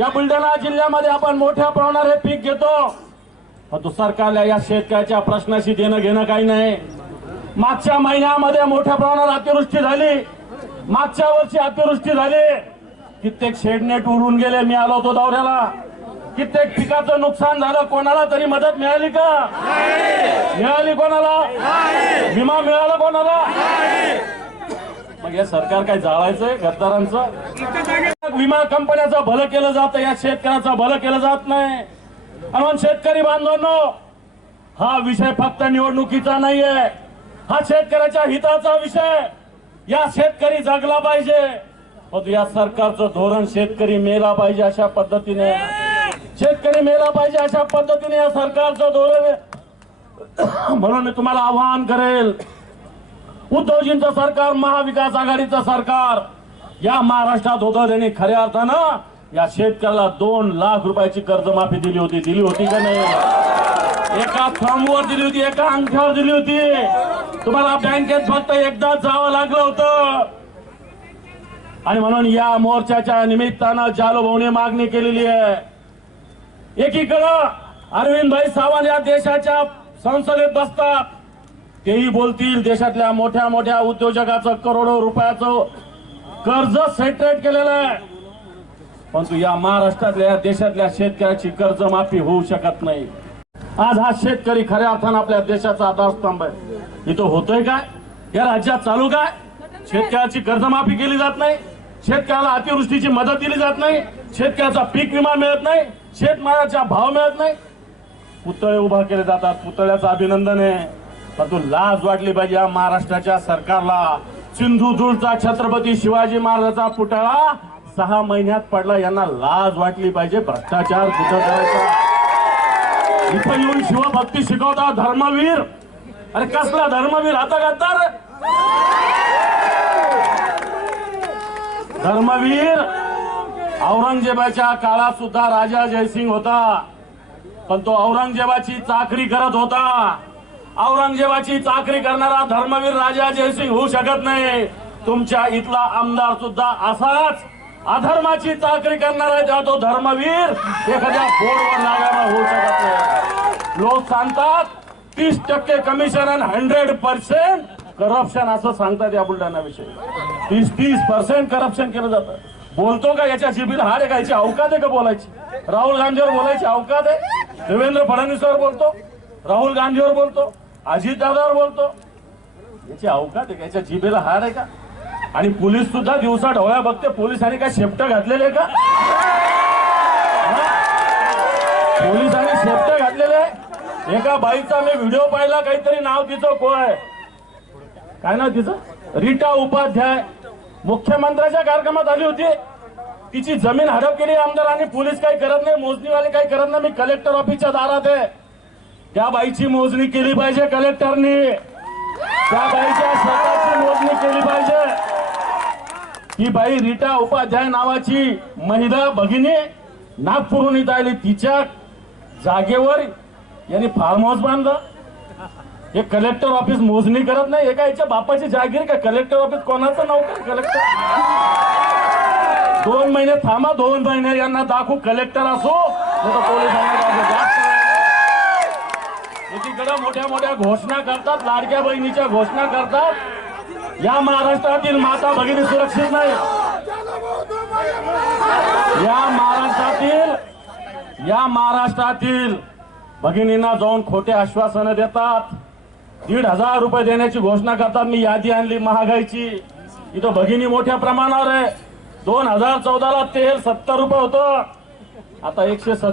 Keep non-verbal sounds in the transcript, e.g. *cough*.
या बुलढाणा जिल्ह्यामध्ये आपण मोठ्या प्रमाणावर हे पीक घेतो. सरकारला या शेतकऱ्याच्या प्रश्नाशी देणं घेणं काही नाही. मागच्या महिन्यामध्ये मोठ्या प्रमाणावर अतिवृष्टी झाली. मागच्या वर्षी अतिवृष्टी झाली. कित्येक शेडनेट उडून गेले मी आलो होतो दौऱ्याला. कित्येक पिकाचं नुकसान झालं कोणाला तरी मदत मिळाली का? मिळाली कोणाला? विमा मिळाला कोणाला? हे सरकार काय जाळायचंय गद्दारांचं विमा कंपन्याचं भलं केलं जातं या शेतकऱ्याचं भलं केलं जात नाही. म्हणून शेतकरी बांधवांनो हा विषय फक्त निवडणुकीचा नाहीये. हा शेतकऱ्याच्या हिताचा विषय. या शेतकरी जगला पाहिजे. या सरकारचं धोरण शेतकरी मेला पाहिजे अशा पद्धतीने. शेतकरी मेला पाहिजे अशा पद्धतीने या सरकारचं धोरण. *coughs* म्हणून मी तुम्हाला आवाहन करेल उद्धवजींचं सरकार महाविकास आघाडीचं सरकार. या महाराष्ट्रात होतं त्यांनी खऱ्या अर्थानं या शेतकऱ्याला दोन लाख रुपयाची कर्जमाफी दिली होती. दिली होती का नाही? एका फॉर्मवर दिली होती एका अंगठ्यावर दिली होती. तुम्हाला बँकेत फक्त एकदा जावं लागलं होतं. आणि म्हणून या मोर्चाच्या निमित्तानं जालोभाऊने मागणी केलेली आहे. एकीकडं अरविंद भाई सावंत या देशाच्या संसदेत बसतात. तेही बोलतील देशातल्या मोठ्या मोठ्या उद्योजकाचं करोडो रुपयाचं कर्ज सेटरेट केलेलं आहे. परंतु या महाराष्ट्रातल्या देशातल्या शेतकऱ्याची कर्जमाफी होऊ शकत नाही. आज हा शेतकरी खऱ्या अर्थानं आपल्या देशाचा आधारस्तंभ आहे. इथं होतोय काय? या राज्यात चालू काय? शेतकऱ्याची कर्जमाफी केली जात नाही. शेतकऱ्याला अतिवृष्टीची मदत दिली जात नाही. शेतकऱ्याचा पीक विमा मिळत नाही. शेतमालाचा भाव मिळत नाही. पुतळे उभा केले जातात. पुतळ्याचं अभिनंदन आहे. परंतु लाज वाटली पाहिजे या महाराष्ट्राच्या सरकारला. सिंधुदुर्गचा छत्रपती शिवाजी महाराजाचा पुतळा सहा महिन्यात पडला. यांना लाज वाटली पाहिजे. भ्रष्टाचार कुठं करायचा? इथं येऊन शिवभक्ती शिकवता धर्मवीर. अरे कसला धर्मवीर? आता गद्दार धर्मवीर औरंगजेबाच्या काळात सुद्धा राजा जयसिंग होता. पण तो औरंगजेबाची चाकरी करत होता. औरंगजेबाची चाकरी करणारा धर्मवीर राजा जयसिंग होऊ शकत नाही. तुमच्या इथला आमदार सुद्धा असाच अधर्माची चाकरी करणारा तो धर्मवीर एखाद्या बोर्डवर लागायला होऊ शकत नाही. लोक सांगतात तीस टक्के कमिशन आणि हंड्रेड पर्सेंट करप्शन असं सांगतात या बुलढाणा विषयी तीस तीस पर्सेंट करप्शन केलं जातं. बोलतो का याच्या शिबिर हाड आहे का? याची अवकात आहे का बोलायची? राहुल गांधीवर बोलायची अवकात आहे? देवेंद्र फडणवीसवर बोलतो? राहुल गांधीवर बोलतो? अजित दादावर बोलतो. याची अवकात आहे का? याच्या जिबेला हार आहे का? आणि पोलीस सुद्धा दिवसा ढवळ्या बघते पोलिसांनी काय शेपट घातलेले का? पोलिसांनी शेपट घातलेले? आहे? एका बाईचा मी व्हिडिओ पाहिला काहीतरी नाव तिचं कोय काय नाव तिचं? रीटा उपाध्याय. मुख्यमंत्र्याच्या कार्यक्रमात आली होती. तिची जमीन हडप केली आणि पोलीस काही करत नाही मोजणीवाले काही करत नाही. मी कलेक्टर ऑफिसच्या दारात आहे. त्या बाईची मोजणी केली पाहिजे कलेक्टरनी. त्या बाईच्या स्वतःची मोजणी केली पाहिजे. ही बाई रीटा उपाध्याय नावाची महिला भगिनी नागपूरहून इथं आली. तिच्या जागेवर यांनी फार्म हाऊस बांधलं. हे कलेक्टर ऑफिस मोजणी करत नाही. एका याच्या बापाची जागीर का? कलेक्टर ऑफिस कोणाचं नौकर कलेक्टर? दोन महिने थांबा दोन महिने यांना दाखवू. कलेक्टर असो पोलिसांना एकीकडे मोठ्या मोठ्या घोषणा करतात लाडक्या बहिणीच्या घोषणा करतात. या महाराष्ट्रातील माता भगिनी सुरक्षित नाही. या महाराष्ट्रातील या महाराष्ट्रातील भगिनींना जाऊन खोटे आश्वासनं देतात. दीड हजार रुपये देण्याची घोषणा करतात. मी यादी आणली महागाईची. इथं भगिनी मोठ्या प्रमाणावर आहे. दोन हजार चौदाला तेल सत्तर रुपये होतं. आता एकशे